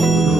गुरु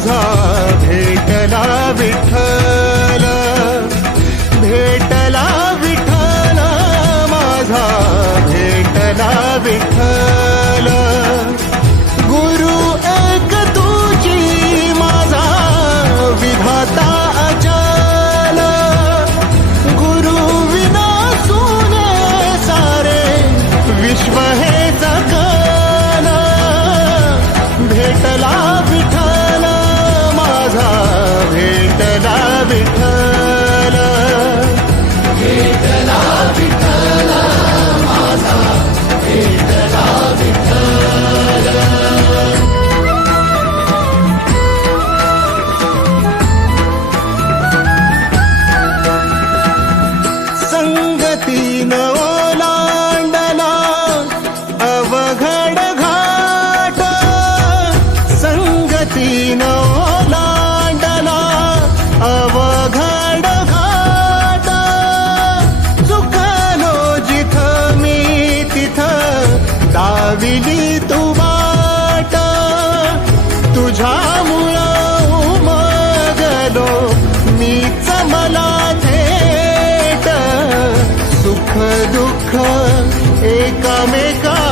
माझा भेटला विठ्ठल. में का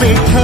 भेटला विठ्ठल